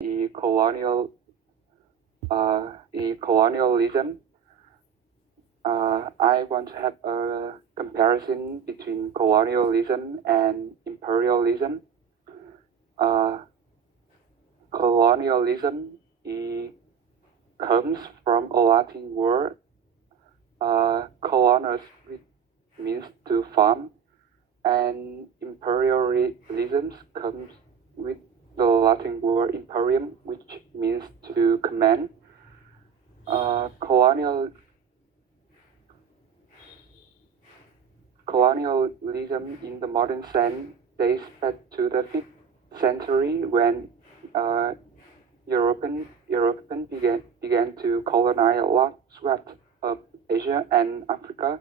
colonial colonialism. I want to have a comparison between colonialism and imperialism. Uh, Colonialism comes from a Latin word, colonus, which means to farm, and imperialism comes with the Latin word imperium, which means to command. Colonialism in the modern sense dates back to the 5th century when uh, European began to colonize a large swath of Asia and Africa.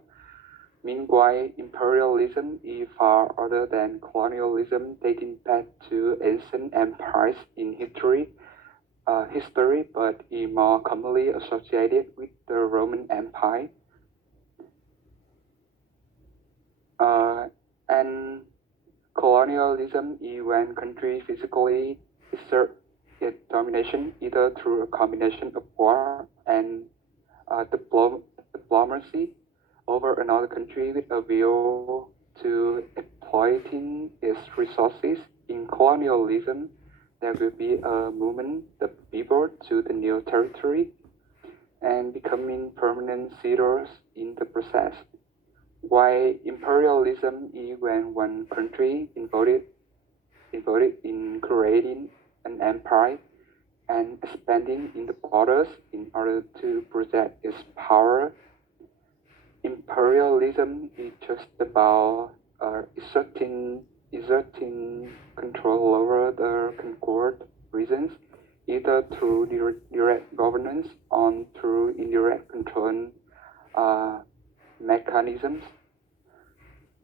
Meanwhile, imperialism is far older than colonialism, dating back to ancient empires in history, but is more commonly associated with the Roman Empire. And colonialism is when countries physically exert its domination either through a combination of war and diplomacy over another country with a view to exploiting its resources. In colonialism, there will be a movement of people to the new territory and becoming permanent settlers in the process. While imperialism is when one country involved in creating an empire and expanding in the borders in order to project its power. Imperialism is just about exerting control over the conquered regions, either through direct governance or through indirect control mechanisms.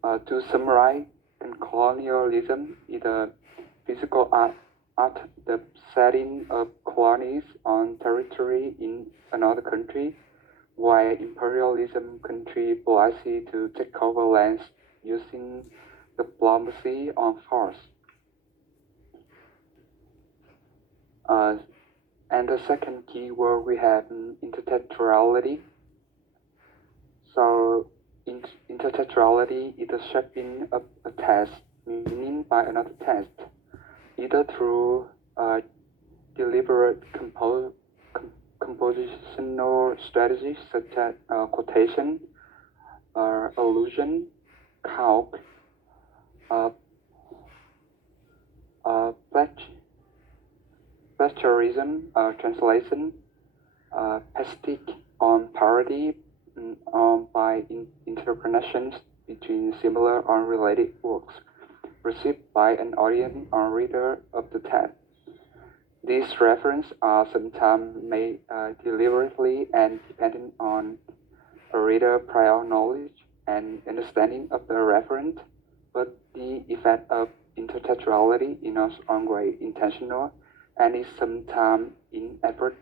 To summarize, colonialism is a physical art, the setting of colonies on territory in another country, while imperialism country policy to take over lands using diplomacy or force. And the second key word we have intertextuality. So intertextuality is the shaping of a text meaning by another text, either through deliberate compositional strategies such as quotation, allusion, calque, plagiarism, translation, pastiche, on parody, by interpretations between similar or unrelated works received by an audience or reader of the text. These references are sometimes made deliberately and dependent on a reader's prior knowledge and understanding of the referent, but the effect of intertextuality is not always intentional and is sometimes inadvertent.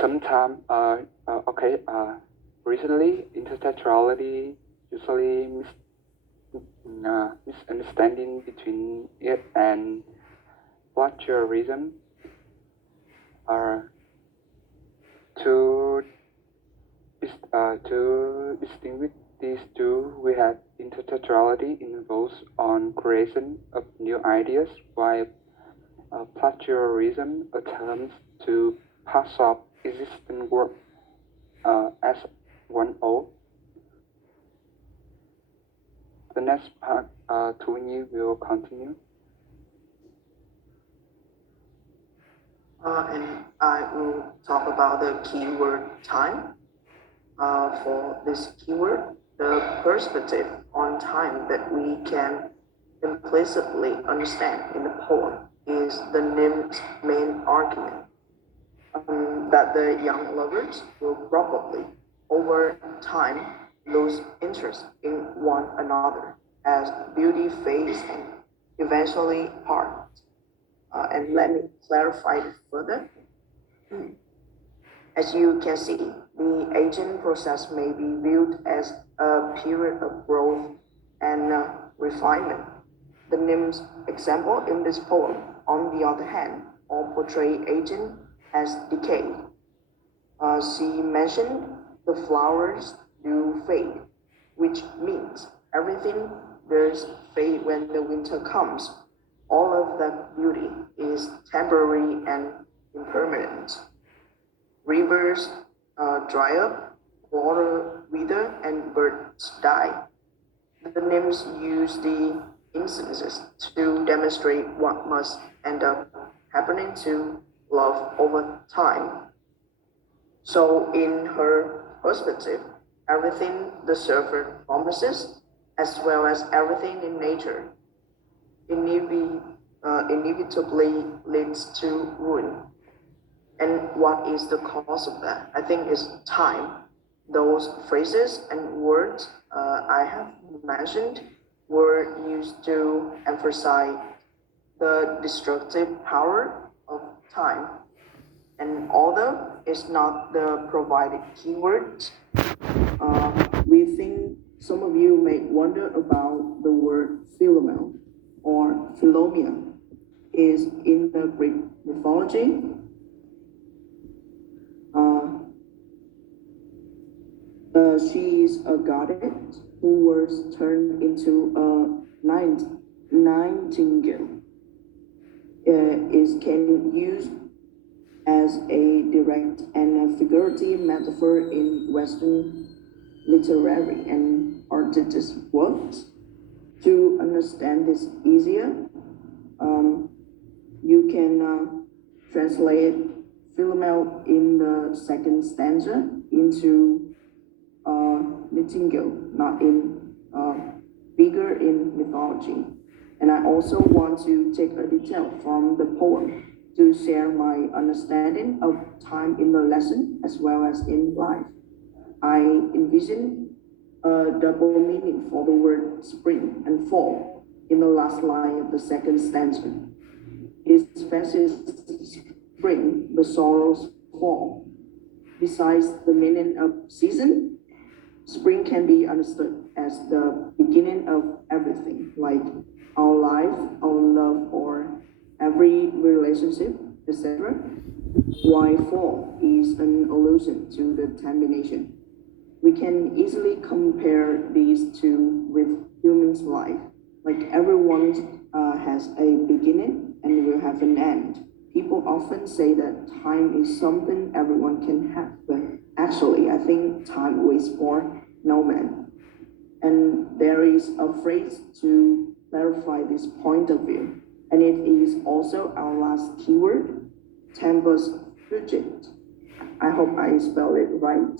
Sometimes, recently, intertextuality usually misunderstanding between it and plagiarism are to distinguish these two. We have intertextuality involves on creation of new ideas, while plagiarism attempts to pass off existing work as one old. The next part, Tony will continue. And I will talk about the keyword time. For this keyword, the perspective on time that we can implicitly understand in the poem is the nymph's main argument. That the young lovers will probably, over time, lose interest in one another as beauty fades and eventually part. And let me clarify it further. As you can see, the aging process may be viewed as a period of growth and refinement. The nymph's example in this poem, on the other hand, all portray aging as decay. She mentioned the flowers do fade, which means everything does fade when the winter comes. All of that beauty is temporary and impermanent. Rivers dry up, water wither, and birds die. The nymphs use the instances to demonstrate what must end up happening to love over time. So, in her perspective, everything the surfer promises, as well as everything in nature, inevitably leads to ruin. And what is the cause of that? I think it's time. Those phrases and words I have mentioned were used to emphasize the destructive power of time. And although it's not the provided keywords, we think some of you may wonder about the word Philomel or Philomia is in the Greek mythology. She is a goddess who was turned into a nightingale. It can use as a direct and a figurative metaphor in Western literary and artistic works. To understand this easier, you can translate Philomel in the second stanza into nightingale, not in figure in mythology. And I also want to take a detail from the poem to share my understanding of time in the lesson as well as in life. I envision a double meaning for the word spring and fall in the last line of the second stanza. It expresses spring, the sorrows fall. Besides the meaning of season, spring can be understood as the beginning of everything, like our life, our love, or every relationship, etc. While fall is an allusion to the termination. We can easily compare these two with human's life. Like everyone has a beginning and will have an end. People often say that time is something everyone can have, but actually, I think time waits for no man. And there is a phrase to clarify this point of view, and it is also our last keyword, tempus fugit. I hope I spell it right.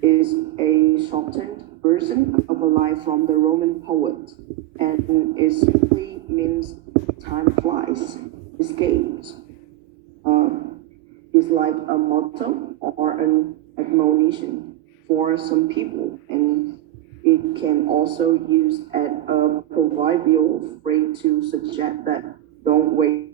Is a shortened version of a line from the Roman poet, and it simply means time flies, escapes. It's like a motto or an admonition for some people, and it can also use as a proverbial phrase to suggest that don't wait.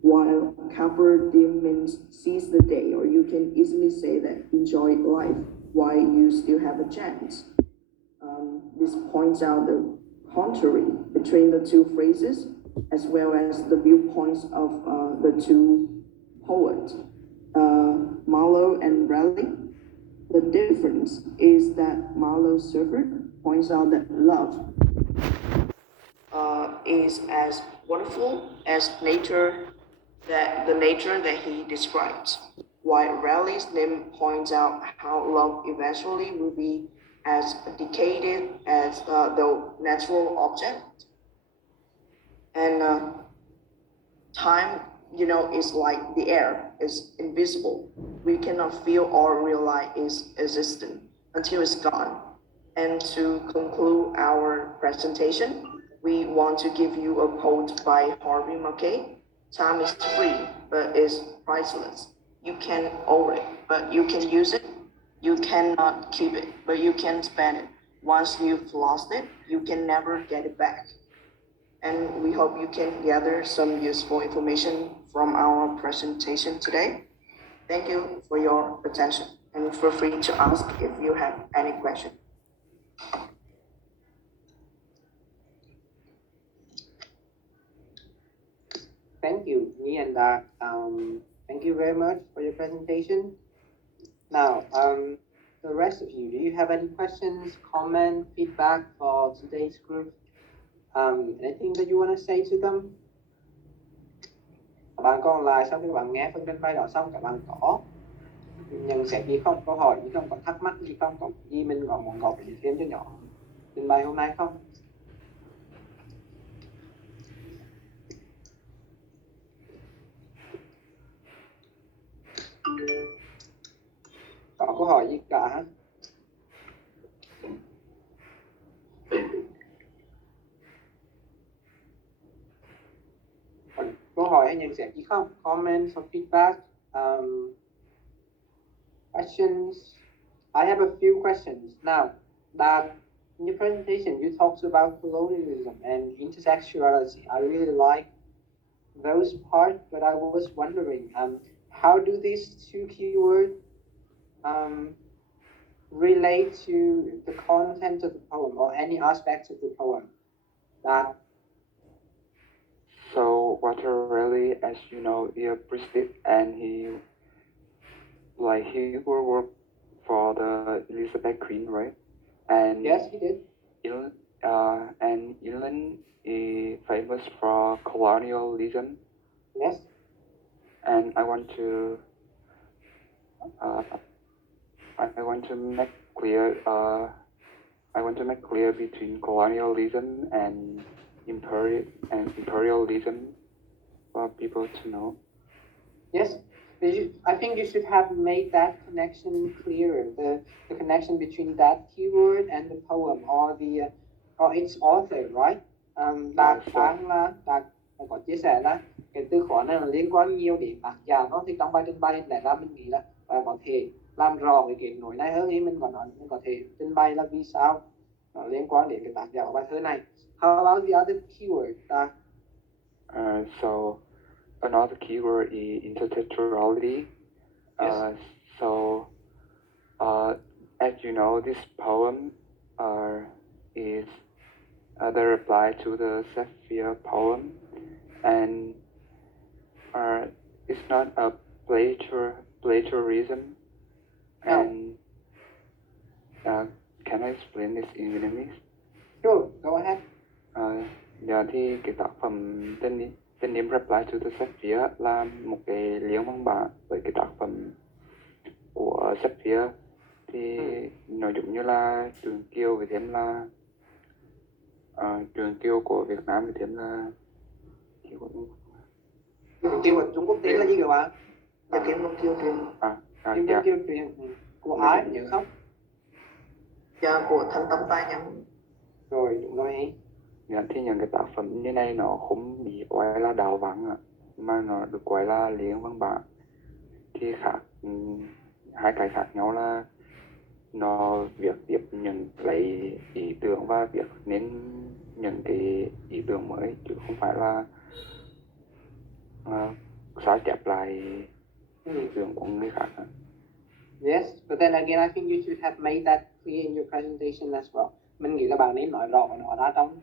While Carpe Diem means seize the day, or you can easily say that enjoy life while you still have a chance. This points out the contrary between the two phrases, as well as the viewpoints of the two poets, Marlowe and Raleigh. The difference is that Marlowe's surfer points out that love is as wonderful as the nature that he describes, while Raleigh's name points out how love eventually will be as decayed as the natural object. And time, is like the air, is invisible. We cannot feel or realize its existence until it's gone. And to conclude our presentation, we want to give you a quote by Harvey Mackay. Time is free, but it's priceless. You can own it, but you can use it. You cannot keep it, but you can spend it. Once you've lost it, you can never get it back. And we hope you can gather some useful information from our presentation today. Thank you for your attention and feel free to ask if you have any question. Thank you, Nhi and Đạt. Thank you very much for your presentation. Now, the rest of you, do you have any questions, comment, feedback for today's group? Anything that you want to say to them? Bạn có online sau khi bạn nghe phân tranh vai đó xong, các bạn có nhận xét gì không? Câu hỏi gì không? Có thắc mắc gì không? Có gì mình có muốn góp ý thêm cho nhỏ trình bày hôm nay không? Có câu hỏi gì cả? Câu hỏi hay nhận xét gì không? Comments or feedback? Questions? I have a few questions. Now, that in your presentation you talked about colonialism and intersexuality. I really like those parts, but I was wondering, how do these two keywords relate to the content of the poem or any aspects of the poem? That So Walter Raleigh, as you know, is a priest, and he will work for the Elizabeth Queen, right? And yes, he did. And England is famous for colonialism. Yes. And I want to make clear. I want to make clear between colonialism and imperialism for people to know. Yes, I think you should have made that connection clearer. The connection between that keyword and the poem or its author, right? Đạt có chia sẻ là cái từ khóa này là liên quan nhiều đến tác giả nó, thì trong bài trình bày lại ra mình nghĩ là bạn có thể làm rõ cái kết nối này hơn, ý mình có thể trình bày là vì sao nó liên quan đến cái tác giả của bài thơ này. How about the other keyword? So another keyword is intersexuality. Yes. As you know, this poem is the reply to the Shakespeare poem, and it's not a plagiarism. No. And can I explain this in Vietnamese? Sure, go ahead. Dạ thì cái tác phẩm tên niệm Reply to the Shakespeare là một cái liên văn bản với cái tác phẩm của Shakespeare, thì nó giống như là Trường Kiều với thêm là Trường Kiều của Việt Nam với thêm là Trường Kiều của Trung Quốc tên là gì các bạn? Dạ Kim Vân Kiều truyền. Kim Vân Kiều truyền của ai nhớ không? Dạ của Thanh Tâm Tài Nhân. Rồi đúng rồi. Dạ thì những cái tác phẩm như này nó không bị gọi là đạo văn mà nó được gọi là liên văn bản. Thì hai cái khác nhau là nó việc tiếp nhận lấy ý tưởng và việc nên những cái ý tưởng mới, chứ không phải là sao chép lại ý tưởng của người khác. Yes, but then again, I think you should have made that clear in your presentation as well. Mình nghĩ là bạn nên nói rõ nó ra trong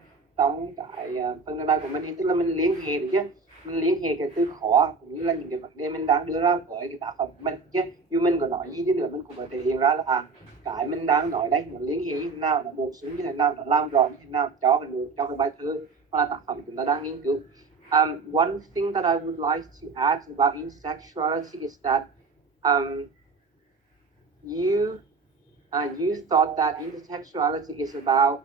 cái phần trình bày của mình, tức là mình liên hệ được chứ, mình liên hệ cái từ khóa cũng như là những cái vấn đề mình đang đưa ra với cái tác phẩm của mình chứ. Dù mình có nói gì đi nữa, mình cũng có thể hiện ra là cái mình đang nói đây nó liên hệ như thế nào, nó bổ sung như thế nào, nó làm rõ như thế nào cho cái bài thơ hoặc là tác phẩm chúng ta đang nghiên cứu. One thing that I would like to add about intersexuality is that you thought that intersexuality is about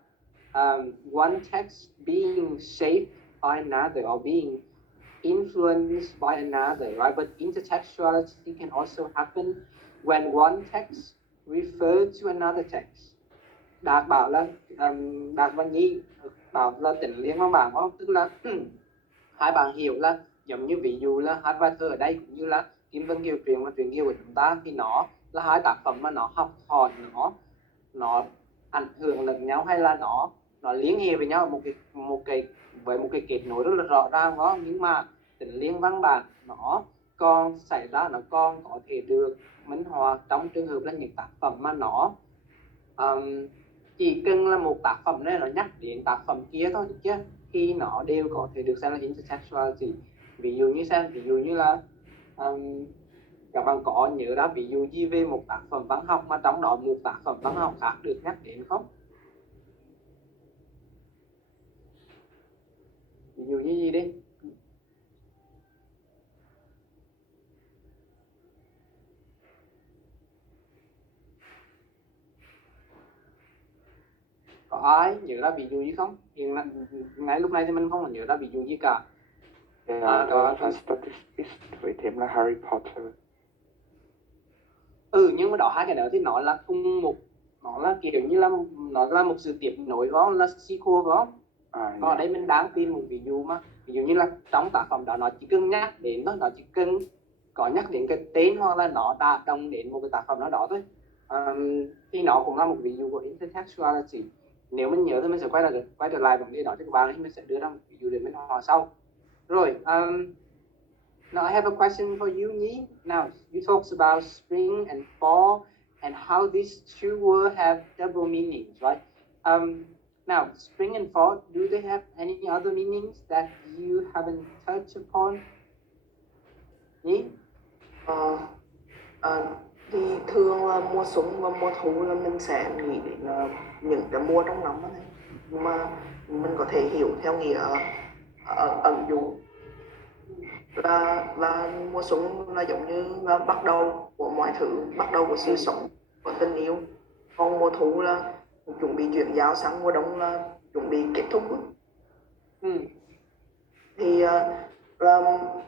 one text being shaped by another or being influenced by another, right? But intersexuality can also happen when one text refers to another text. Đạt bảo là Đạt và Nhi bảo là tính liên văn bản không? Tức là hai bạn hiểu là giống như ví dụ là hai bài thơ ở đây cũng như là Kim Vân Kiều truyền và Truyện Kiều của chúng ta, thì nó là hai tác phẩm mà nó học hỏi, nó ảnh hưởng lẫn nhau, hay là nó liên hệ với nhau với một cái kết nối rất là rõ ràng đó, nhưng mà tính liên văn bản nó còn xảy ra nó còn có thể được minh họa trong trường hợp là những tác phẩm mà nó chỉ cần là một tác phẩm này nó nhắc đến tác phẩm kia thôi chứ khi nó đều có thể được xem là intertextuality. Ví dụ như là các bạn có nhớ ra ví dụ gì về một tác phẩm văn học mà trong đó một tác phẩm văn học khác được nhắc đến không? Ví dụ như gì đi? Có ai nhớ ra ví dụ gì không? Ngay lúc này thì mình không nhớ ra ví dụ gì cả. Đó là statistics với thêm là Harry Potter. Nhưng mà đó hai cái đó thì nó là cùng một, nó là kiểu như là nó là một sự tiếp nối đó, là sequel đó. Còn ở đây mình đang tìm một ví dụ như là trong tác phẩm đó nó chỉ cần nhắc đến thôi, nó chỉ cần có nhắc đến cái tên hoặc là nó đã đồng đến một cái tác phẩm đó thôi. Thì nó cũng là một ví dụ của intertextuality. Nếu mình nhớ thì mình sẽ quay trở lại vấn đề đó cho các bạn, thì mình sẽ đưa ra một ví dụ để mình hỏi sau. Rồi, now I have a question for you, Nhi. Now, you talked about spring and fall and how these two words have double meanings, right? Now, spring and fall, do they have any other meanings that you haven't touched upon? Nhi? Thì thường là mùa xuân và mùa thu là mình sẽ nghĩ đến những cái mùa trong năm này, nhưng mà mình có thể hiểu theo nghĩa ẩn dụ là mùa xuân là giống như là bắt đầu của mọi thứ, bắt đầu của sự sống, của tình yêu. Còn mùa thu là chuẩn bị chuyển giao sang mùa đông, là chuẩn bị kết thúc. Thì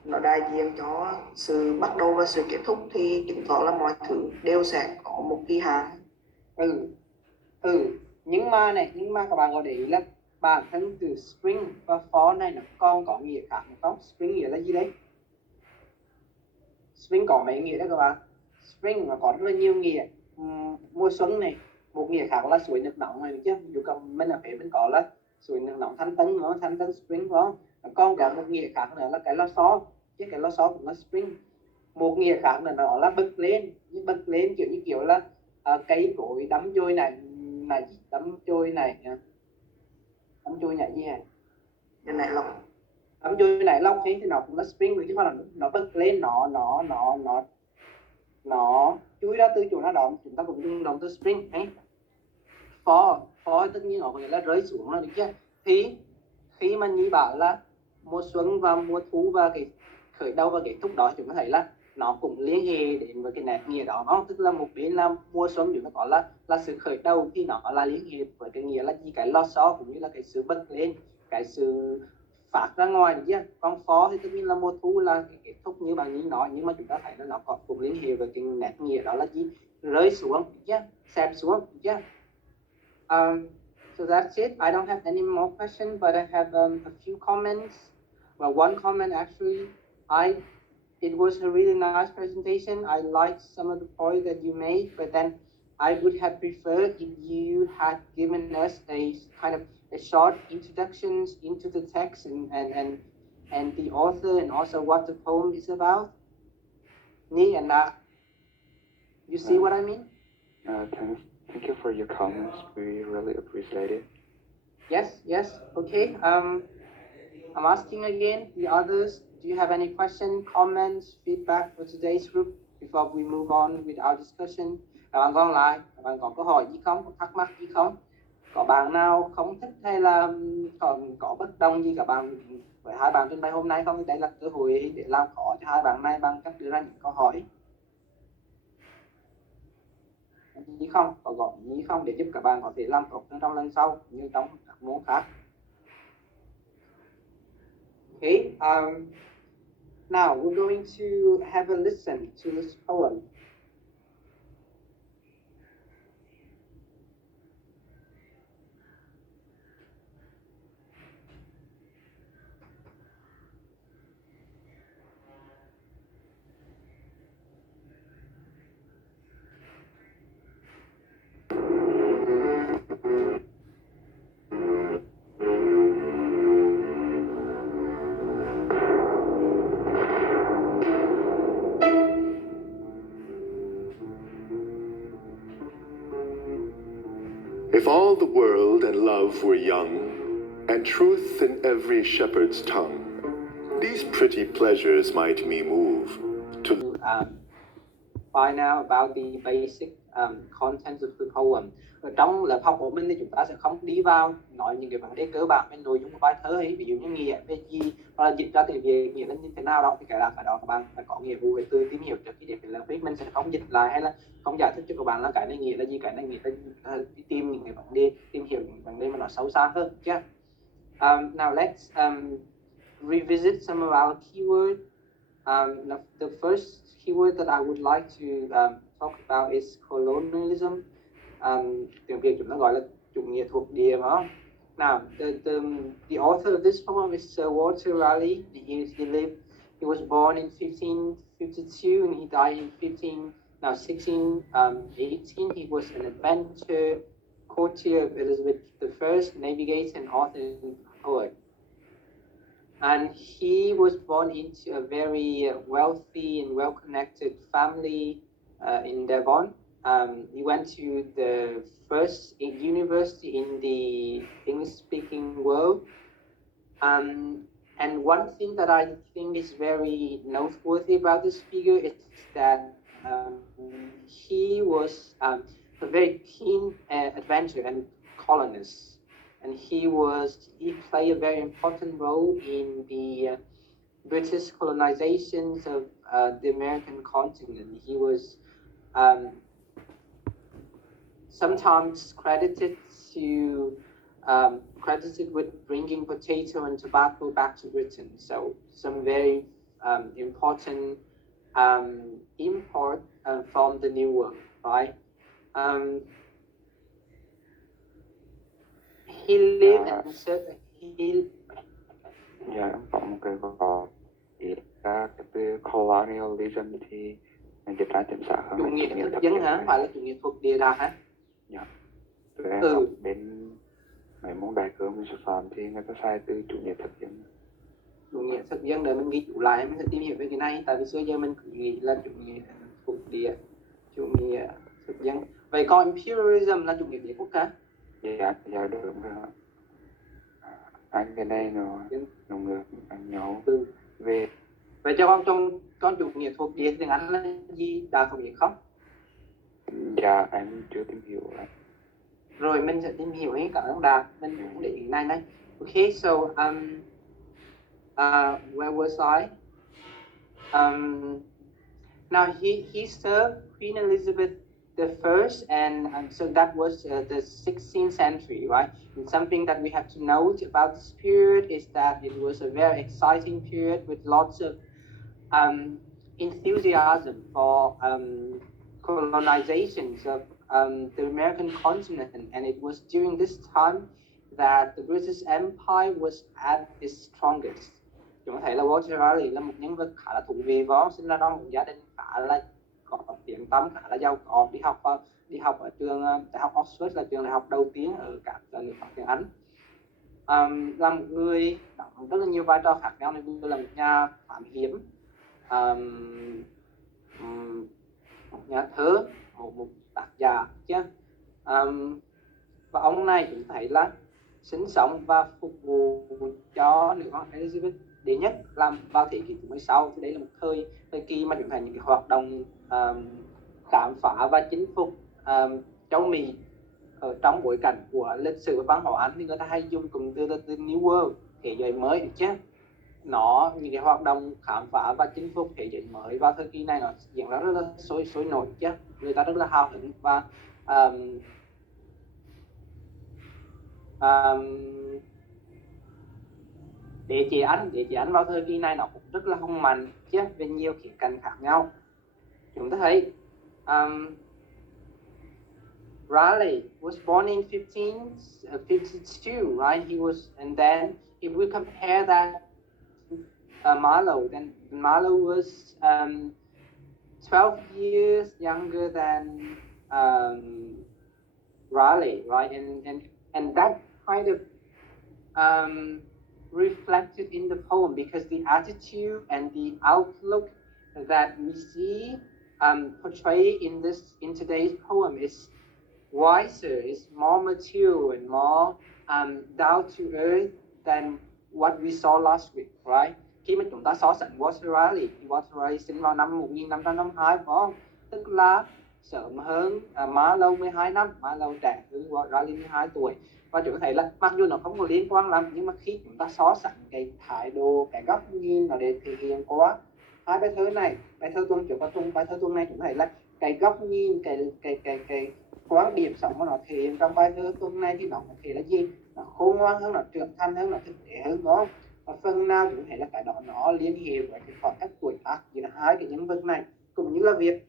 nó đại diện cho sự bắt đầu và sự kết thúc, thì chứng tỏ là mọi thứ đều sẽ có một kỳ hạn. Nhưng mà các bạn có để ý là bản thân từ spring và fall này nó còn có nghĩa khác không? Spring nghĩa là gì đấy? Spring có mấy nghĩa đấy các bạn? Spring nó có rất là nhiều nghĩa. Mùa xuân này, một nghĩa khác là suối nước nóng này chứ. Ví dụ mình ở phía bên có là suối nước nóng Thanh Tân, nó Thanh Tân Spring phải không? Còn có một nghĩa khác nữa là cái lò xo, chứ cái lò xo cũng là spring. Một nghĩa khác nữa nó là bật lên, nhưng bật lên kiểu là cây cối đắm trôi này đắm trôi này gì hả? Cái này là Đắm trôi này lóc thế thì nó cũng là spring, chứ không là nó bật lên, nó chui ra từ chỗ nào đó, chúng ta cũng dùng động từ spring ấy. Fall tất nhiên nó có nghĩa là rơi xuống rồi, được chưa? Thì khi mà Nhi bảo là mùa xuân và mùa thu và cái khởi đầu và kết thúc đó, chúng ta thấy là nó cũng liên hệ đến với cái nét nghĩa đó, không? Tức là một bên là mùa xuân chúng ta có là sự khởi đầu, thì nó là liên hệ với cái nghĩa là gì, cái lò xo cũng như là cái sự bật lên, cái sự phát ra ngoài, được chưa? Còn fall thì tất nhiên là mùa thu là cái kết thúc như bạn Nhi nói, nhưng mà chúng ta thấy là nó có cũng liên hệ với cái nét nghĩa đó là gì, rơi xuống, được chưa? Xẹp xuống, được chưa? So that's it. I don't have any more questions, but I have a few comments. Well, one comment actually, it was a really nice presentation. I liked some of the points that you made, but then I would have preferred if you had given us a kind of a short introductions into the text and the author, and also what the poem is about. Ni and you see what I mean? Thank you for your comments. We really appreciate it. Yes. Okay. I'm asking again the others. Do you have any questions, comments, feedback for today's group before we move on with our discussion? Các bạn còn lại, các bạn có câu hỏi gì không, có thắc mắc gì không? Có bạn nào không thích hay là còn có bất đồng gì các bạn với hai bạn trên bài hôm nay không? Thì đây là cơ hội để làm khó cho hai bạn này bằng cách đưa ra những câu hỏi. Gì không? Có gọi gì không để giúp các bạn có thể làm tốt hơn trong lần sau như trong các môn khác. Okay, now we're going to have a listen to this poem. If all the world and love were young, and truth in every shepherd's tongue, these pretty pleasures might me move to Find out about the basic contents of the poem. Ở trong lớp học của mình thì chúng ta sẽ không đi vào nói những cái vấn đề cơ bản về nội dung của bài thơ ấy, ví dụ như nghĩa về gì hoặc là dịch ra tiếng Việt nghĩa là như thế nào đó, thì cái đó các bạn phải có nghĩa vụ về từ tìm hiểu trước khi đến lớp viết. Mình sẽ không dịch lại hay là không giải thích cho các bạn là cái này nghĩa là gì, cái này nghĩa là gì, đi tìm những cái vấn đề, tìm hiểu những vấn đề mà nó sâu xa hơn chứ. Now let's revisit some of our keywords. The first keyword that I would like to talk about is colonialism. Tiếng Việt chúng ta gọi là chủ nghĩa thuộc địa mà. Now, the author of this poem is Sir Walter Raleigh. He was born in 1552 and he died in 1618. He was an adventurer, courtier of Elizabeth I, navigator and author and poet. And he was born into a very wealthy and well-connected family in Devon. He went to the first university in the English-speaking world. And one thing that I think is very noteworthy about this figure is that he was a very keen adventurer and colonist. And he played a very important role in the British colonizations of the American continent. He was sometimes credited with bringing potato and tobacco back to Britain. So some very important import from the New World, right? He lived and served. Dạ, em có một cái gọi là từ colonialism thì dịch ra chính xác hơn chủ là nghĩa thực dân hả? Phải là chủ nghĩa thuộc địa đạt hả? Dạ. Tụi em học đến mấy môn đại cương mình sư phạm thì người ta sai từ chủ nghĩa thực dân. Chủ nghĩa thực dân để mình ghi chú lại, mình sẽ tìm hiểu về cái này. Tại vì xưa giờ mình cứ nghĩ là chủ nghĩa thuộc địa, chủ nghĩa thực dân. Vậy còn imperialism là chủ nghĩa đế quốc hả? Dạ, được rồi. Anh cái này nó ngược anh nhậu về. Vậy cho con chủ nghĩa thuộc địa tiếng Anh là gì? Đã thuộc địa không? Dạ, em chưa tìm hiểu lại. Rồi mình sẽ tìm hiểu hết cả ông Đạt. Mình cũng để ý này. Okay, so where was I? Now he served Queen Elizabeth the first, and so that was the 16th century, right? And something that we have to note about this period is that it was a very exciting period with lots of enthusiasm for colonizations of the American continent, and it was during this time that the British Empire was at its strongest. Chúng ta thấy là Walter Raleigh là một nhân vật khá là thú vị, và sinh ra trong một gia đình khá là có tiếng tăm, khá là giàu có, đi học ở trường đại học Oxford, là trường đại học đầu tiên ở các nước học tiếng Anh. Là một người đóng rất là nhiều vai trò khác nhau, nên vừa là một nhà thám hiểm, một nhà thơ, một tác giả chứ. Và ông này chúng thấy là sinh sống và phục vụ cho nữ hoàng Elizabeth đệ nhất làm vào thế kỷ thứ 16. Thì đây là một thời kỳ mà chúng thấy những cái hoạt động khám phá và chinh phục châu Mỹ ở trong bối cảnh của lịch sử và văn hóa Anh, thì người ta hay dùng cụm từ là từ New World, thế giới mới, được chứ. Những cái hoạt động khám phá và chinh phục thế giới mới vào thời kỳ này nó diễn ra rất là sôi nổi chứ, người ta rất là hào hứng. Và đế chế Anh vào thời kỳ này nó cũng rất là hùng mạnh chứ, về nhiều khía cạnh khác nhau. Chúng ta thấy Raleigh was born in 1552, right? And then if we compare that to Marlowe, then Marlowe was 12 years younger than Raleigh, right? And that kind of reflected in the poem, because the attitude and the outlook that we see portrayed in today's poem is wiser, is more mature and more down to earth than what we saw last week, right? Khi mà chúng ta so sánh Walter Riley, thì Walter Riley sinh vào năm 1552, phải không? Tức là sớm hơn Marlowe 12 năm, Marlowe trẻ hơn Riley 12 tuổi. Và chúng ta thấy là mặc dù nó không có liên quan lắm, nhưng mà khi chúng ta so sánh cái thái độ, cái góc nhìn nó để thể hiện qua hai bài thơ này, bài thơ tuần trước và bài thơ tuần này, chúng ta thấy là cái góc nhìn, cái quan điểm sống của nó thể hiện trong bài thơ tuần này thì nó có thể là gì? Nó khôn ngoan hơn, nó trưởng thành hơn, nó thực tế hơn, đúng không? Và phần nào chúng thấy là cái đó nó liên hệ với cái khoảng cách tuổi tác giữa hai cái nhân vật này, cũng như là việc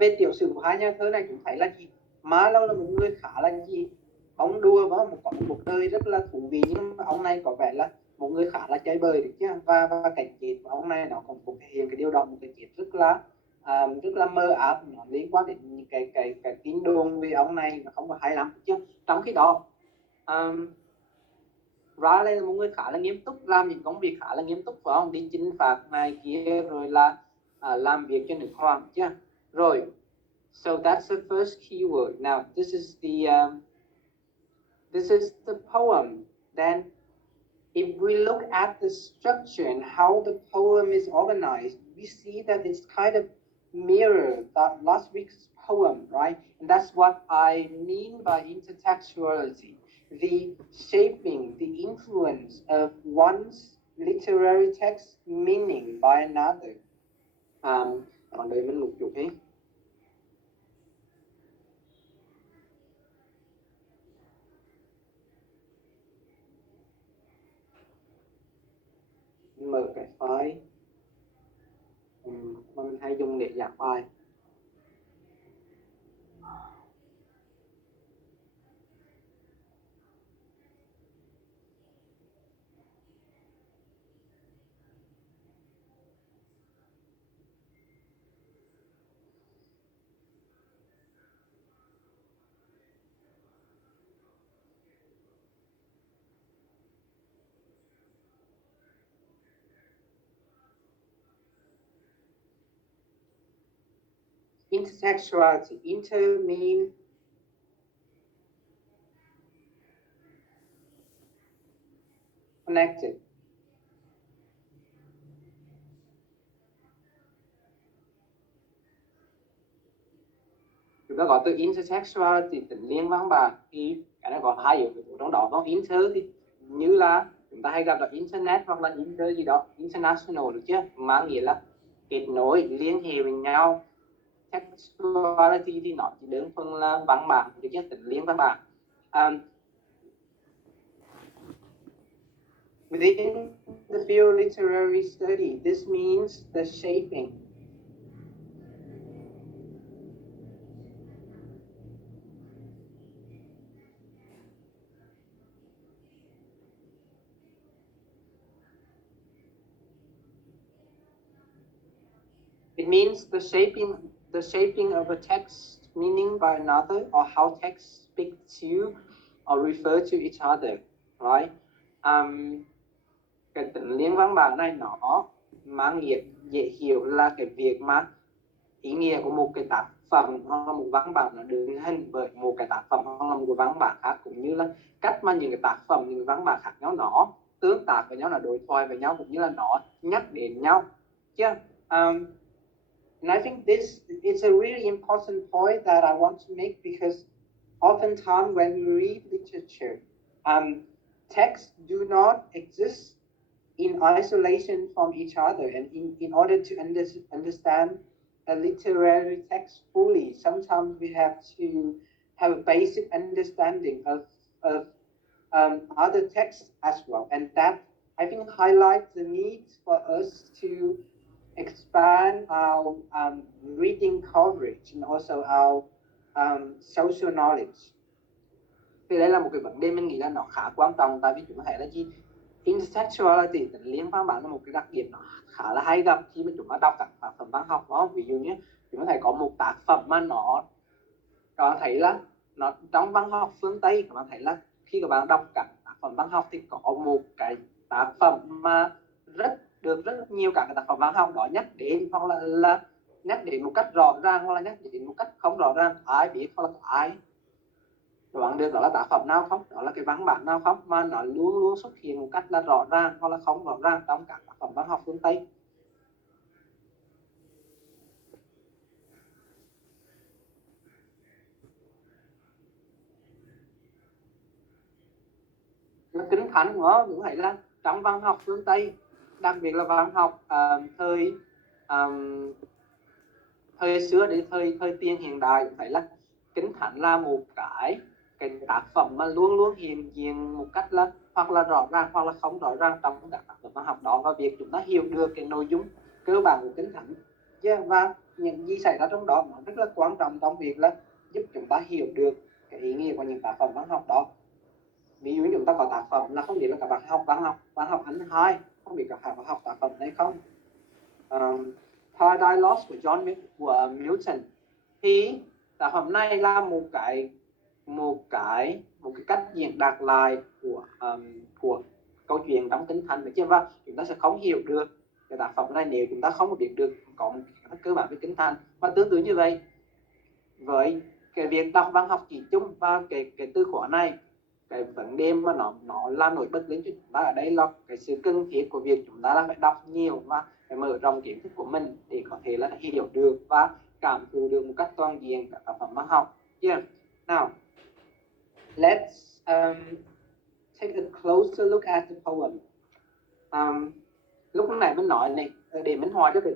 về tiểu sử của hai nhà thơ này chúng thấy là gì? Marlowe là một người khá là gì? Bóng đua và có một đời rất là thú vị, nhưng mà ông này có vẻ là một người khá là chơi bời, được chứ? Và cảnh chết của ông này nó cũng thể hiện cái điều đó, một cái chết rất là mơ ảo, nó liên quan đến những cái tin đồn về ông này nó không có hay lắm, chứ? Trong khi đó Riley là một người khá là nghiêm túc, làm những công việc khá là nghiêm túc, phải không? Đi chinh phạt này kia, rồi là làm việc cho nước Hoàng, chứ? Rồi, so that's the first keyword. Now this is the poem. Then if we look at the structure and how the poem is organized, we see that it's kind of mirror that last week's poem, right? And that's what I mean by intertextuality. The shaping, the influence of one's literary text meaning by another. Còn đây mình một chút đi. Mở cái file mà mình hay dùng để giảng bài. Intertextuality. Inter mean connected. Chúng ta gọi từ intertextuality, tính liên văn bản, thì cái này có hai yếu tố trong đó. Còn inter thì như là chúng ta hay gặp là internet hoặc là inter gì đó, international, được chưa? Mang nghĩa là kết nối, liên hệ với nhau. Textuality thì nó chỉ đơn thuần là văn bản, được chưa? Tính liên văn bản. Within the field of literary study, this means the shaping. It means the shaping of a text meaning by another, or how text speak to or refer to each other, right? Cái tính liên văn bản này nó mang nghĩa dễ hiểu là cái việc mà ý nghĩa của một cái tác phẩm hoặc là một văn bản nó được hình bởi một cái tác phẩm hoặc là một cái văn bản khác, cũng như là cách mà những cái tác phẩm, những cái văn bản khác nhau nó tương tác với nhau, là đối thoại với nhau, cũng như là nó nhắc đến nhau, chứ? And I think this is a really important point that I want to make, because oftentimes when we read literature, texts do not exist in isolation from each other, and in order to understand a literary text fully, sometimes we have to have a basic understanding of other texts as well, and that, I think, highlights the need for us to expand our reading coverage and also our social knowledge. Thì đây là một cái vấn đề mình nghĩ là nó khá quan trọng, tại vì chúng ta thấy là gì? Intertextuality, tính liên văn bản là một cái đặc điểm nó khá là hay gặp khi mà chúng ta đọc các tác phẩm văn học, đó. Ví dụ như chúng ta thấy có một tác phẩm mà nó thấy là nó trong văn học phương Tây, các bạn thấy là khi các bạn đọc các tác phẩm văn học thì có một cái tác phẩm mà được rất nhiều các cái tác phẩm văn học đó nhắc đến, hoặc là nhắc đến một cách rõ ràng hoặc là nhắc đến một cách không rõ ràng, ai biết hoặc là có ai đoán được đó là tác phẩm nào không, đó là cái văn bản nào không, mà nó luôn luôn xuất hiện một cách là rõ ràng hoặc là không rõ ràng trong các tác phẩm văn học phương Tây. Kinh thánh của nó cũng thấy là trong văn học phương Tây, đặc biệt là văn học thời xưa đến thời tiền hiện đại, cũng thấy là kinh thánh là một cái tác phẩm mà luôn luôn hiện diện một cách là hoặc là rõ ràng hoặc là không rõ ràng trong các tác phẩm văn học đó, và việc chúng ta hiểu được cái nội dung cơ bản của kinh thánh và những gì xảy ra trong đó nó rất là quan trọng trong việc là giúp chúng ta hiểu được cái ý nghĩa của những tác phẩm văn học đó. Ví dụ chúng ta có tác phẩm là không biết là các bạn học văn học Anh 2, không biết các bạn học tác phẩm này không. Paradise Lost của của Milton, thì tác phẩm này là một cái cách diễn đạt lại của câu chuyện trong kinh thánh, chứ và chúng ta sẽ không hiểu được cái tác phẩm này nếu chúng ta không biết được có một cái cơ bản về kinh thánh. Và tương tự như vậy với cái việc đọc văn học chỉ chung và cái từ khóa này, cái vấn đề mà nó làm nổi bật lên cho chúng ta ở đây là cái sự cần thiết của việc chúng ta là phải đọc nhiều và phải mở rộng kiến thức của mình để có thể là hiểu được và cảm thụ được một cách toàn diện các tác phẩm văn học. Now, let's take a closer look at the poem. Lúc này mình nói này để mình hỏi cho cái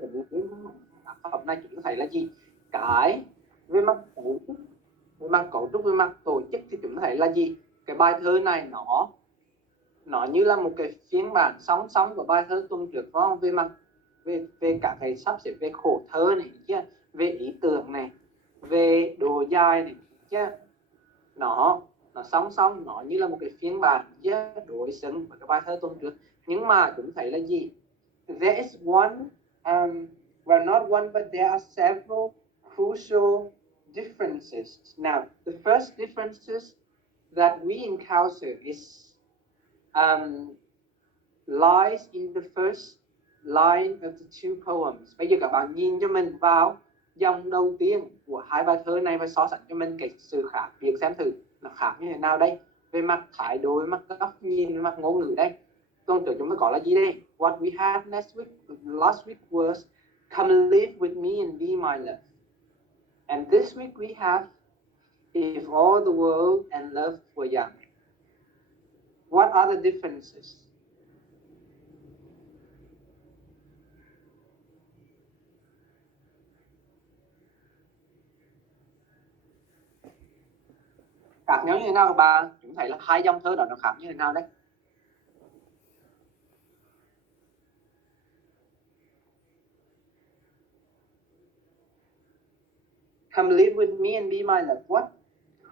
tác phẩm này chúng ta thấy là gì? Cái về mặt cấu trúc, về mặt tổ chức thì chúng ta thấy là gì? Cái bài thơ này nó như là một cái phiên bản song song của bài thơ tuần trước, phải không? Về mặt về cả cái sắp xếp về khổ thơ này chứ, về ý tưởng này, về độ dài này chứ, nó song song, nó như là một cái phiên bản chứ đối xứng với cái bài thơ tuần trước. Nhưng mà chúng thấy là gì? There is one well, not one but there are several crucial differences. Now, the first differences that we encounter is lies in the first line of the two poems. Bây giờ các bạn nhìn cho mình vào dòng đầu tiên của hai bài thơ này và so sánh cho mình cái sự khác biệt, xem thử nó khác như thế nào đây, về mặt thái độ, về mặt góc nhìn, về mặt ngôn ngữ đây. Tuần trước chúng ta có là gì đây? What we had last week was come live with me and be my love. And this week we have if all the world and love were young. What are the differences? Khác nhau như thế nào các bạn? Chúng thấy là hai dòng thơ đó nó khác như thế nào đấy? Come live with me and be my love. What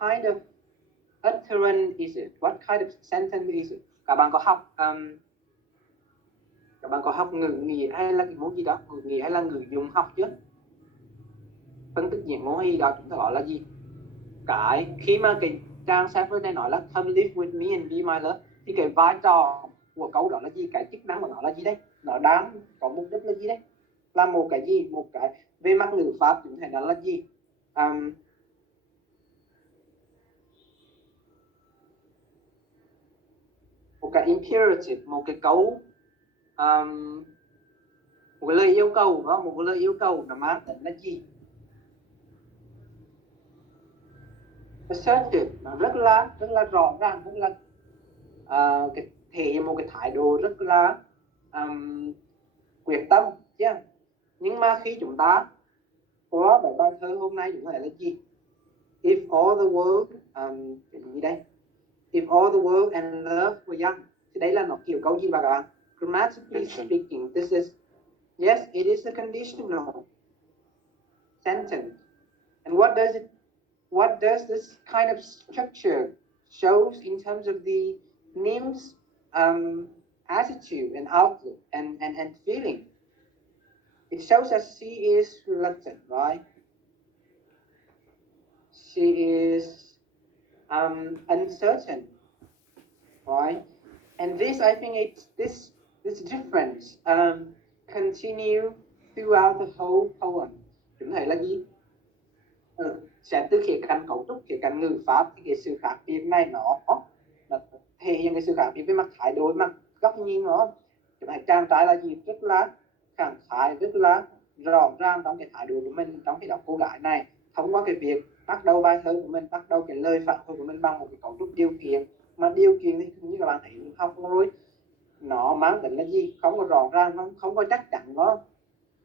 kind of utterance is it? What kind of sentence is it? Các bạn có học ngữ nghĩa hay là cái môn gì đó, ngữ nghĩa hay là ngữ dụng học chưa? Phân tích diễn ngôn hay đó chúng ta gọi là gì? Cái khi mà cái trang server này nói là come live with me and be my love, thì cái vai trò của câu đó là gì? Cái chức năng của nó là gì đấy? Nó đang có mục đích là gì đấy? Là một cái gì? Một cái về mặt ngữ pháp chúng thấy nó là gì? Một cái imperative, một cái câu một cái lời yêu cầu, đó, một cái lời yêu cầu nó mang tính là gì? Assertive, nó rất là rõ ràng, rất là cái thể hiện một cái thái độ rất là quyết tâm chứ. Nhưng mà khi chúng ta có bài thơ hôm nay chúng ta là gì? If all the world cái gì đây? If all the world and love were young. Thì đấy là nó kiểu câu gì bà các bạn? Grammatically speaking, this is yes, it is a conditional sentence. And what does this kind of structure shows in terms of the Nim's attitude and outlook and feeling? It shows that she is reluctant, right? She is uncertain, right? And this, I think, this difference continue throughout the whole poem. chúng thấy là gì? Xét từ khía cạnh cấu trúc, khía cạnh ngữ pháp thì cái sự khác biệt này nó thể hiện cái sự khác biệt về mặt thái độ, mặt góc nhìn nó. Chúng thấy chàng trai là gì? Rất là khẳng khái, rất là rõ ràng trong cái thái độ của mình trong khi đọc cô gái này, thông qua cái việc bắt đầu bài thơ của mình, bắt đầu cái lời phản hồi của mình bằng một cái cấu trúc điều kiện, mà điều kiện thì như các bạn thấy học rồi, nó mang tính là gì? Không có rõ ràng, không có chắc chắn đó.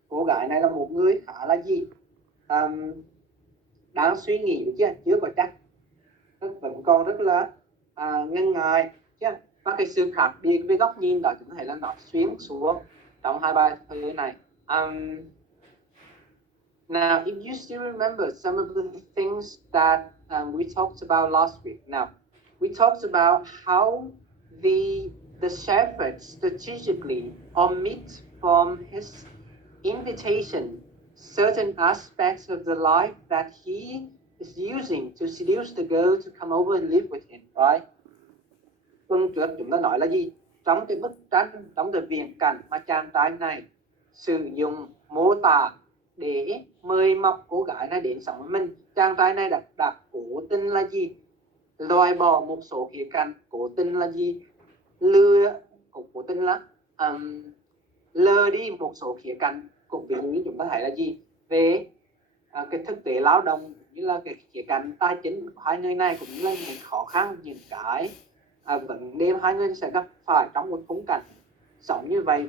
Cô gái này là một người khá là gì? Đang suy nghĩ chứ chưa có chắc, vẫn còn rất là ngần ngại chứ. Và cái sự khác biệt về góc nhìn đó chúng ta thấy là nó xuyên xuống trong hai bài thơ này. Now, if you still remember some of the things that we talked about last week. Now, we talked about how the shepherd strategically omits from his invitation certain aspects of the life that he is using to seduce the girl to come over and live with him, right? Tuần trước chúng ta nói là gì? Trong cái bức tranh, trong cái viễn cảnh mà chàng trai này sử dụng mô tả để mời mọc cô gái này đến sống với mình, chàng trai này đã cố tình là gì? Loại bỏ một số khía cạnh, cố tình là gì? Cố tình là lơ đi một số khía cạnh. Cũng ví dụ như chúng ta thấy là gì? Về cái thực tế lao động, như là cái khía cạnh tài chính của hai người này, cũng như là những khó khăn, những cái vấn đề hai người sẽ gặp phải trong một khung cảnh sống như vậy.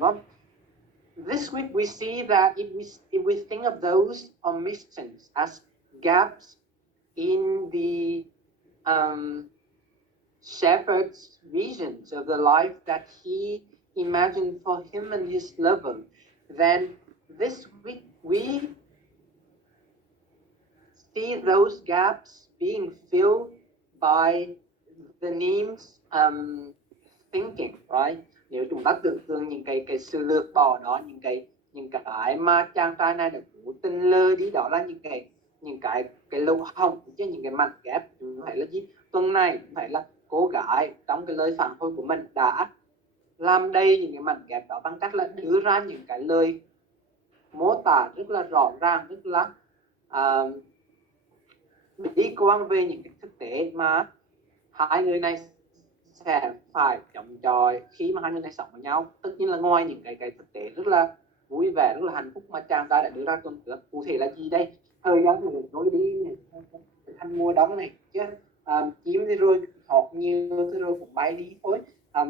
This week we see that if we think of those omissions as gaps in the shepherd's visions of the life that he imagined for him and his lover, then this week we see those gaps being filled by the name's thinking, right? Nếu chúng ta tưởng tượng những cái sự lược bỏ đó, những cái mà chàng trai này đã cố tình lơ đi, đó là những cái lỗ hổng chứ, những cái mảnh ghép. Chúng thấy là gì? Tuần này chúng thấy là cô gái trong cái lời phản hồi của mình đã làm đầy những cái mảnh ghép đó bằng cách là đưa ra những cái lời mô tả rất là rõ ràng, rất là đi quan về những cái thực tế mà hai người này sẽ phải chống chọi khi mà hai người này sống với nhau. Tất nhiên là ngoài những cái thực tế rất là vui vẻ, rất là hạnh phúc mà chàng trai đã đưa ra tuần trước. Cụ thể là gì đây? Thời gian thì trôi đi, thành mùa đông này chứ, chim thì rồi hót nhiều, thì rồi cũng bay đi thôi.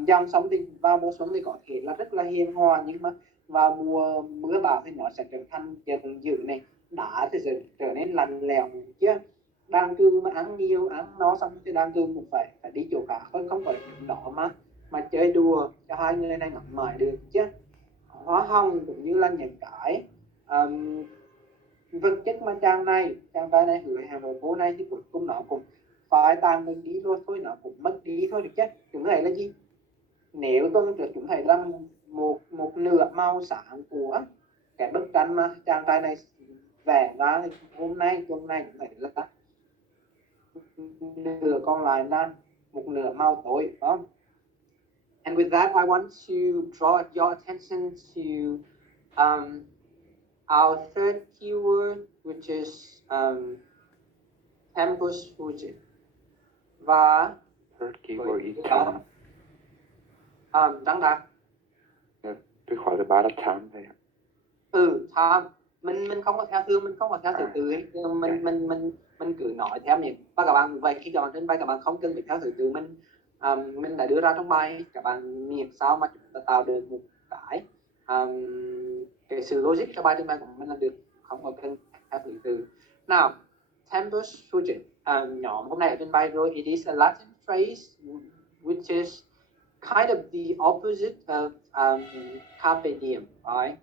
Dòng sông thì vào mùa xuân thì có thể là rất là hiền hòa, nhưng mà vào mùa mưa bão thì nó sẽ trở thành dần dữ này, đá thì sẽ trở nên lạnh lẽo chứ. Đàn cừu mà ăn nhiều, ăn no xong thì đàn cừu cũng phải đi chỗ khác thôi, không phải những đó mà chơi đùa cho hai người này ngắm mãi được chứ. Hoa hồng cũng như là những cái vật chất mà chàng trai này hứa hẹn với cô này thì cuối cùng nó cũng phải tàn được đi rồi thôi, nó cũng mất đi thôi được chứ. Chúng thấy là gì? Nếu tuần trước chúng thấy là một nửa màu sáng của cái bức tranh mà chàng trai này vẽ ra, thì tuần này chúng thấy là nửa còn lại là một nửa màu tối, đúng không? And with that, I want to draw your attention to our third keyword, which is tempus fugit. Và Third keyword is time. Trắng đạt. Tôi khỏi được ba là time thôi. Time. Mình không có theo thứ, mình không có theo thứ tự ấy. Mình cứ nói theo những, và các bạn vậy khi các bạn trên bài các bạn không cần phải theo thứ tự mình đã đưa ra trong bài. Các bạn miễn sao mà chúng ta tạo được một cái sự logic cho bài trên bài của mình là được, không có cần theo thứ tự. Now, tempus fugit, nhóm hôm nay ở trên bài rồi. It is a Latin phrase which is kind of the opposite of carpe diem, right?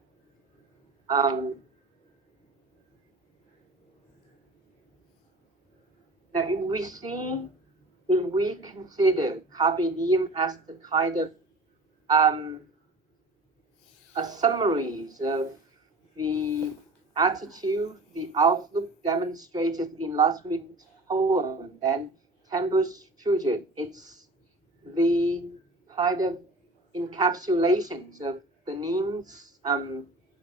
Now, if we consider carpe diem as the kind of a summaries of the attitude, the outlook demonstrated in last week's poem, then tempus fugit, it's the kind of encapsulations of the name's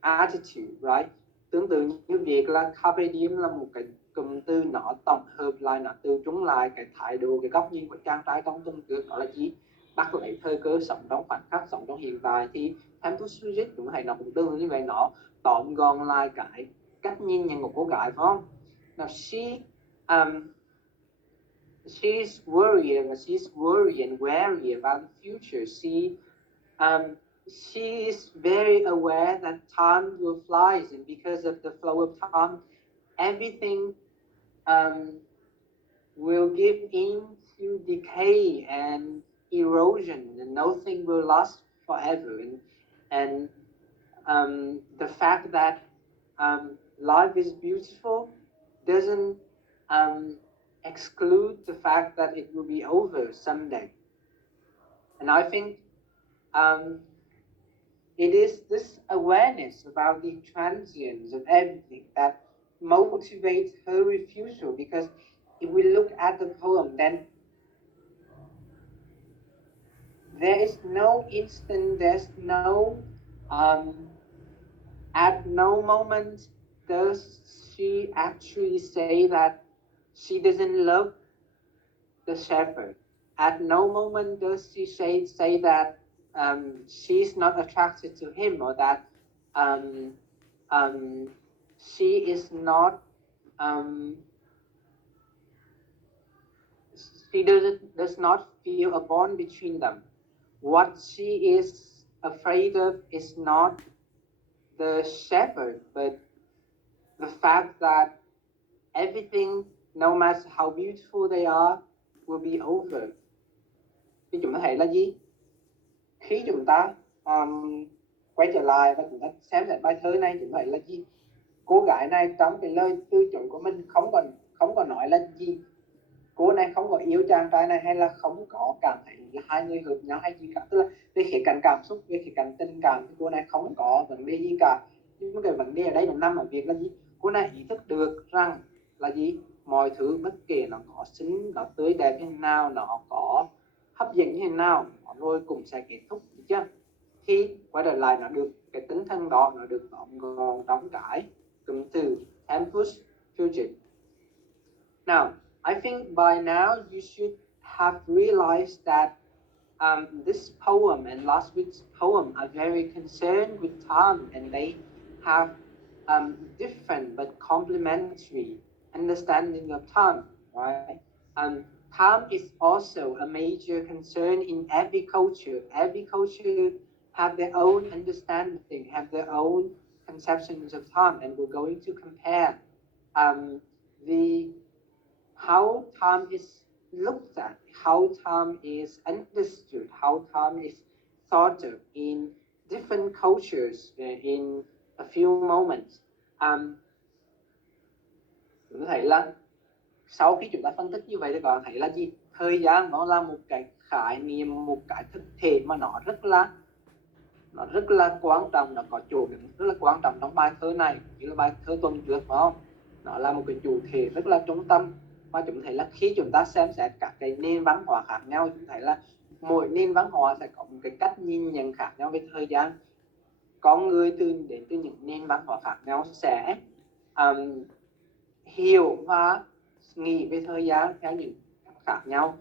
attitude, right? Tương tự như việc là carpe diem là một cái cụm từ nó tổng hợp lại, nó tự trung lại cái thái độ, cái góc nhìn của chàng trai trong tuần trước, đó là gì? Bắt lấy thời cơ, sống trong khoảnh khắc, sống trong hiện tại. Thì Time to Suggest cũng hay, nó cũng tương tự như vậy, nó tóm gọn lại cái cách nhìn nhận của cô gái, phải không? Now she's worried and wary about the future. She is very aware that time will fly, and because of the flow of time, everything will give in to decay and erosion, and nothing will last forever. And the fact that life is beautiful doesn't exclude the fact that it will be over someday. And I think it is this awareness about the transience of everything that motivates her refusal. Because if we look at the poem, then there is no instant, there's no, at no moment does she actually say that she doesn't love the shepherd. At no moment does she say that she's not attracted to him, or that um, she is not, she does not feel a bond between them. What she is afraid of is not the shepherd, but the fact that everything, no matter how beautiful they are, will be over. Thì chúng ta thấy là gì? Khi chúng ta quay trở lại và chúng ta xem lại bài thơ này, chúng ta thấy là gì? Cô gái này trong cái lời từ chối của mình không còn nói là gì, cô này không có yêu chàng trai này, hay là không có cảm thấy là hai người hợp nhau hay gì cả. Tức là về khía cạnh cảm xúc, về khía cạnh tình cảm thì cô này không có vấn đề gì cả. Nhưng cái vấn đề ở đây nó nằm ở việc là gì? Cô này ý thức được rằng là gì? Mọi thứ bất kể nó có xinh, nó tươi đẹp như thế nào, nó có hấp dẫn như thế nào, rồi cũng sẽ kết thúc, chứ? Khi quay trở lại, nó được cái tính thân đó, nó được tóm gọn trong cái cụm từ Tempus Fugit. Now, I think by now you should have realized that this poem and last week's poem are very concerned with time, and they have different but complementary understanding of time, right? Time is also a major concern in every culture. Every culture have their own understanding, have their own conceptions of time, and we're going to compare how time is looked at, how time is understood, how time is thought of in different cultures in a few moments. Chúng ta thấy là sau khi chúng ta phân tích như vậy thì các bạn thấy là gì? Thời gian nó là một cái khái niệm, một cái thực thể mà nó rất là quan trọng, nó có chỗ đứng rất là quan trọng trong bài thơ này, như là bài thơ tuần trước, phải không? Nó là một cái chủ thể rất là trung tâm. Và chúng thấy là khi chúng ta xem xét các cái nền văn hóa khác nhau, chúng thấy là mỗi nền văn hóa sẽ có một cái cách nhìn nhận khác nhau về thời gian. Con người đến từ những nền văn hóa khác nhau sẽ hiểu và nghĩ về thời gian theo những cách khác nhau.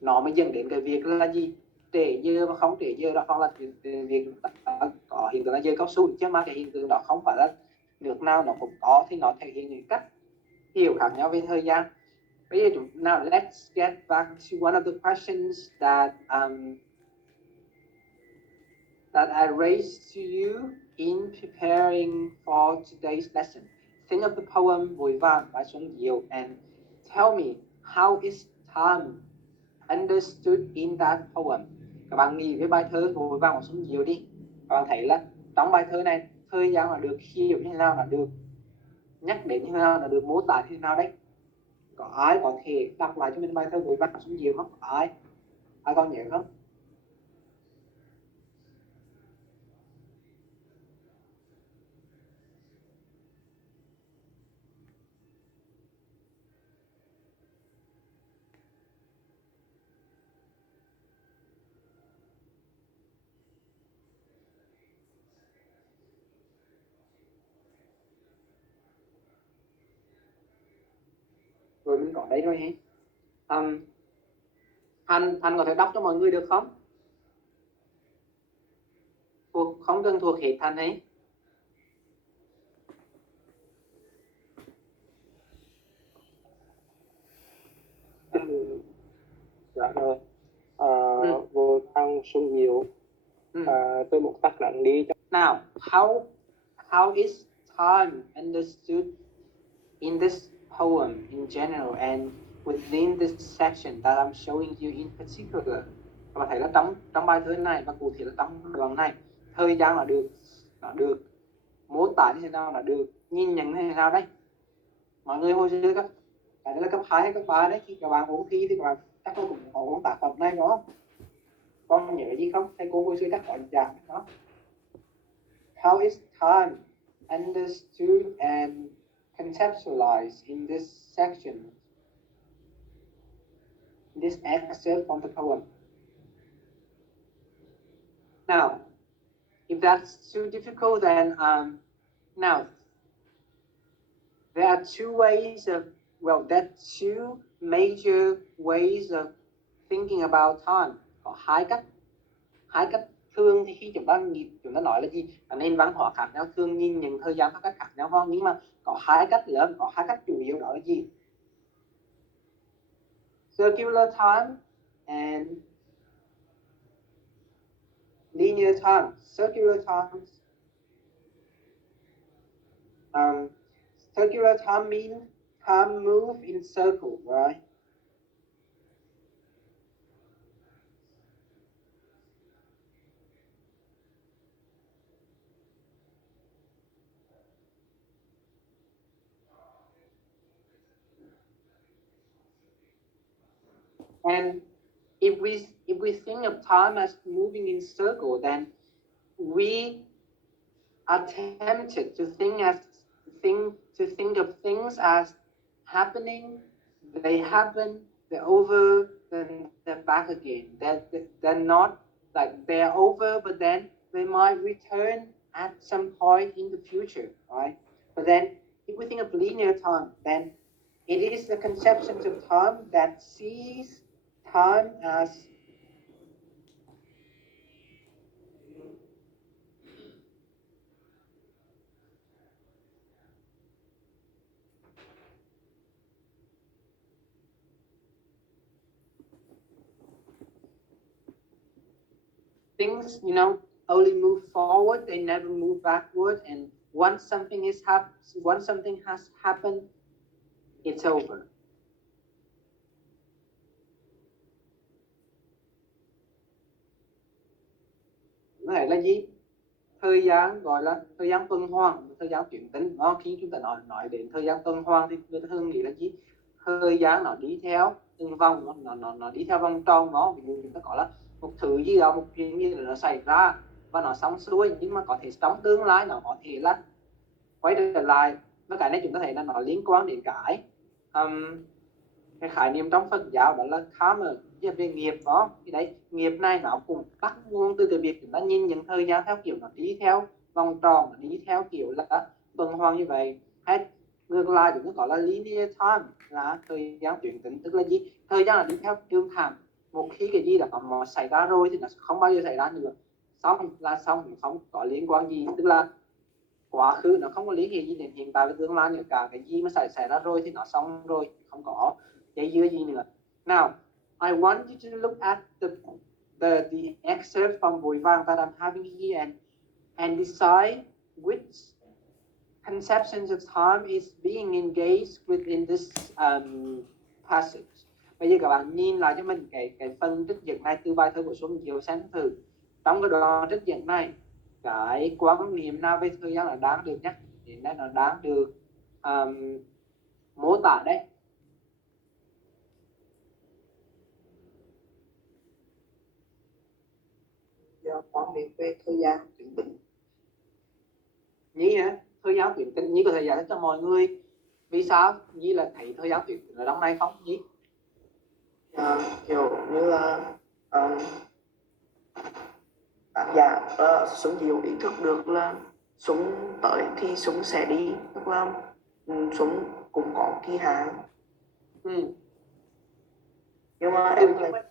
Nó mới dẫn đến cái việc là gì? Trễ giờ và không trễ giờ đó, hoặc là việc có hiện tượng là giờ cao su, chứ mà cái hiện tượng đó không phải là nước nào nó cũng có, thì nó thể hiện những cách hiểu khác nhau về thời gian. Bây giờ now let's get back to one of the questions that I raised to you in preparing for today's lesson. Think of the poem Vội vàng by Xuân Diệu and tell me, how is time understood in that poem? Các bạn nghĩ về bài thơ Vội vàng của Xuân Diệu đi. Các bạn thấy là trong bài thơ này, thời gian là được hiểu như thế nào, là được nhắc đến như thế nào, là được mô tả như thế nào đấy? Có ai có thể đọc lại cho mình bài thơ Vội vàng của Xuân Diệu không? Ai còn nhớ không? rồi mình có đây rồi hết. Thành có thể đọc cho mọi người được không? Không cần thuộc hết Thành ấy. Dạ rồi. Vô thang Xuân Diệu. Tôi một tác nặng đi. Now, how is time understood in this poem in general and within this section that I'm showing you in particular? Các bạn thấy là trong bài thơ này và cụ thể là trong đoạn này, thời gian là được mô tả như thế nào, là được nhìn nhận như thế nào đấy? Mọi người hồi xưa cái đấy là cấp 2 hay cấp 3 đấy, khi các bạn ôn thi thì các bạn chắc cũng có ôn tác phẩm này đó. Con nhớ gì không? Thầy cô hồi xưa chắc có giảng đó. How is time understood and conceptualized in this section, in this excerpt from the poem? Now, if that's too difficult, then now there are two ways of, there are two major ways of thinking about time. Có hai cách. Thường thì khi chúng ta nói là gì, nền văn hóa khác nhau thường nhìn nhận thời gian theo cách khác nhau hơn, nhưng mà có hai cách lớn, có hai cách chủ yếu, đó là gì? Circular time and linear time. Circular time means time move in circle, right? And if we think of time as moving in circle, then we are tempted to think of things as happening. They happen, they're over, then they're back again. They're not like they're over, but then they might return at some point in the future, right? But then if we think of linear time, then it is the conceptions of time that sees time as things, only move forward, they never move backward, and once something has happened, it's over. Này là gì? Thời gian gọi là thời gian tuần hoàn, thời gian chuyển tính. Khi chúng ta nói đến thời gian tuần hoàn thì người ta thường nghĩ là gì? Thời gian nó đi theo từng vòng, nó đi theo vòng tròn đó. Ví dụ chúng ta có là một thứ gì đó, một chuyện gì đó nó xảy ra và nó xong xuôi, nhưng mà có thể trong tương lai nó có thể là quay trở lại. Và cái này chúng ta thấy là nó liên quan đến cái khái niệm trong Phật giáo, đó là karma, về nghiệp đó. Thì đấy, nghiệp này nó cũng bắt nguồn từ cái việc chúng ta nhìn nhận thời gian theo kiểu nó đi theo vòng tròn, nó đi theo kiểu là tuần hoàn như vậy. Hay ngược lại chúng ta gọi là linear time, là thời gian chuyển tính, tức là gì? Thời gian là đi theo đường thẳng. Một khi cái gì đó mà xảy ra rồi thì nó không bao giờ xảy ra nữa. Xong là xong, không có liên quan gì, tức là quá khứ nó không có liên hệ gì đến hiện tại và tương lai nữa cả. Cái gì mà xảy ra rồi thì nó xong rồi, không có dây dưa gì nữa. Now, I want you to look at the excerpt from Vội Vàng that I'm having here and decide which conceptions of time is being engaged within this passage. Bây giờ các bạn nhìn lại cho mình cái phần trích dẫn này từ bài thơ của Xuân Diệu xem thử. Trong cái đoạn trích dẫn này, cái quan niệm nào về thời gian là đáng được nhắc đến đây, nó đáng được mô tả đấy. Quan niệm về thời gian chuyển tính. Nhi hả? Thời gian chuyển tính, Nhi có thể giải thích cho mọi người vì sao Nhi là thấy thời gian chuyển tính ở trong này không Nhi? Kiểu như là tác giả Xuân Diệu ý thức được là súng tới thì súng sẽ đi, tức là súng cũng có kỳ hạn, Ừ. Nhưng mà em lại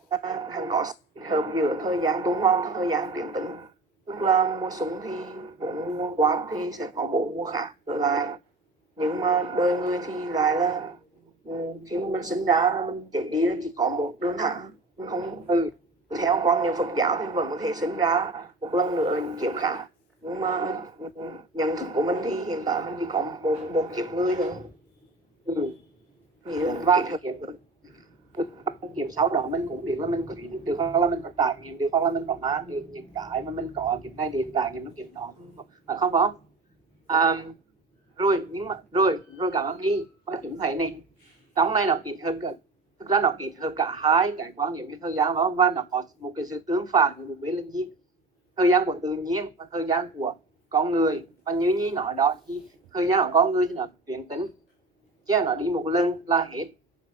hẳn có sự kết hợp giữa thời gian tuần hoàn và thời gian tiến tĩnh, tức là mùa xuân thì 4 mùa quán thì sẽ có 4 mùa khác trở lại, nhưng mà đời người thì lại là khi mà mình sinh ra rồi mình chết đi là chỉ có một đường thẳng, mình không theo quan niệm Phật giáo thì vẫn có thể sinh ra một lần nữa ở những kiếp khác, nhưng mà nhận thức của mình thì hiện tại mình chỉ có một kiếp người thôi. Nghĩ là Và kết hợp kiếp sau đó mình cũng biết là mình có ý thức được, hoặc là mình có trải nghiệm được, hoặc là mình có mang được những cái mà mình có ở kiếp này để trải nghiệm nó kiếp đó, mà không phải không? Rồi nhưng mà rồi cảm ơn Nhi. Và chúng thấy này, trong này nó kết hợp thực ra nó kết hợp cả hai cái quan niệm về thời gian đó, và nó có một cái sự tương phản như một bên là gì, thời gian của tự nhiên và thời gian của con người. Và như Nhi nói đó, thì thời gian của con người thì nó tuyến tính, chứ nó đi một lần là hết,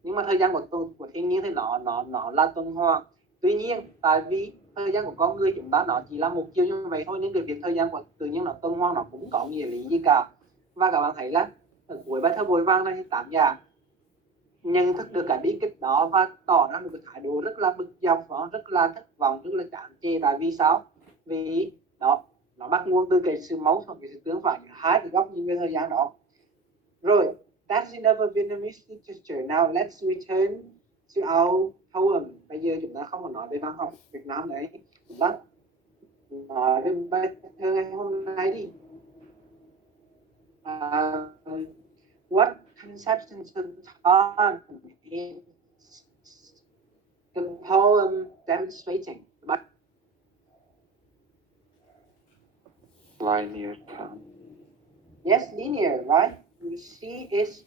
nhưng mà thời gian của thiên nhiên thì nó là tuần hoàn. Tuy nhiên tại vì thời gian của con người chúng ta nó chỉ là một chiều như vậy thôi, nên cái việc thời gian của tự nhiên nó tuần hoàn nó cũng có nghĩa lý gì cả. Và các bạn thấy là ở cuối bài thơ Vội Vàng này thì tác giả nhận thức được cái bí kịch đó và tỏ ra một cái thái độ rất là bực dọc, nó rất là thất vọng, rất là chán chê. Tại vì sao? Vì đó, nó bắt nguồn từ cái sự mâu thuẫn, cái sự tương phản hai cái góc nhìn về thời gian đó. Rồi, that's enough of Vietnamese literature. Now let's return to our poem. Bây giờ chúng ta không còn nói về văn học Việt Nam đấy, chúng ta nói về bài thơ ngày hôm nay đi. What conceptions of time is the poem demonstrating? Linear time. Yes, linear, right? She is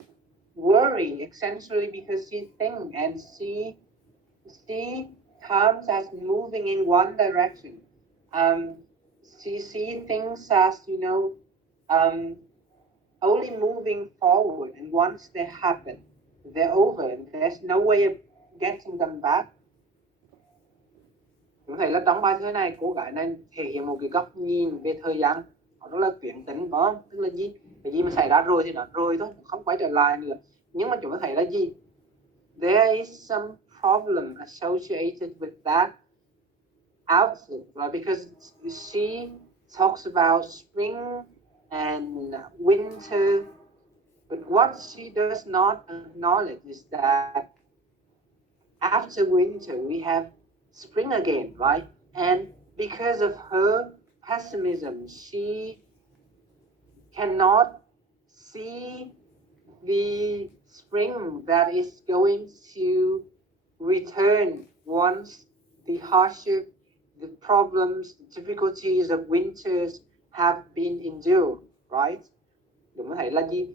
worried essentially because she thinks and she comes as moving in one direction. She sees things as, only moving forward, and once they happen, they're over, and there's no way of getting them back. Chúng thấy là trong bài thơ này, cô gái này thể hiện một cái góc nhìn về thời gian đó là tuyến tính, phải không? Tức là gì? Cái gì mà xảy ra rồi thì nó rồi thôi, không quay trở lại nữa. Nhưng mà chúng ta thấy là gì? There is some problem associated with that outlook, right? Because she talks about spring and winter, but what she does not acknowledge is that after winter we have spring again, right? And because of her pessimism, she cannot see the spring that is going to return once the hardship, the problems, the difficulties of winters have been endured, right? Đúng thấy là gì?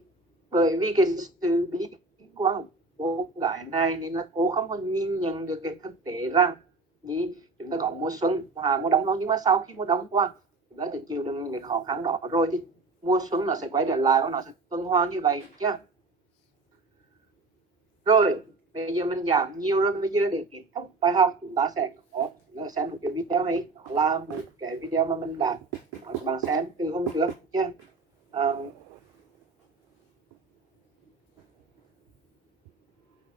Bởi vì cái sự bí quan của cô gái này nên là cô không có nhìn nhận được cái thực tế rằng gì chúng ta có mùa xuân và mùa đông, nhưng mà sau khi mùa đông qua chúng ta sẽ chịu đựng những cái khó khăn đó rồi thì mùa xuân nó sẽ quay trở lại và nó sẽ tuần hoàn như vậy chứ. Rồi bây giờ mình giảm nhiều rồi, bây giờ để kết thúc bài học chúng ta sẽ có xem một cái video ấy, đó là một cái video mà mình đã các bạn xem từ hôm trước chứ.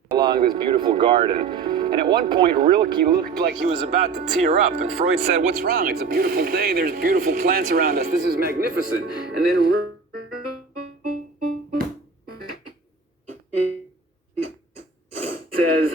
Along this beautiful garden. And at one point, Rilke looked like he was about to tear up. And Freud said, "What's wrong? It's a beautiful day. There's beautiful plants around us. This is magnificent." And then Rilke says,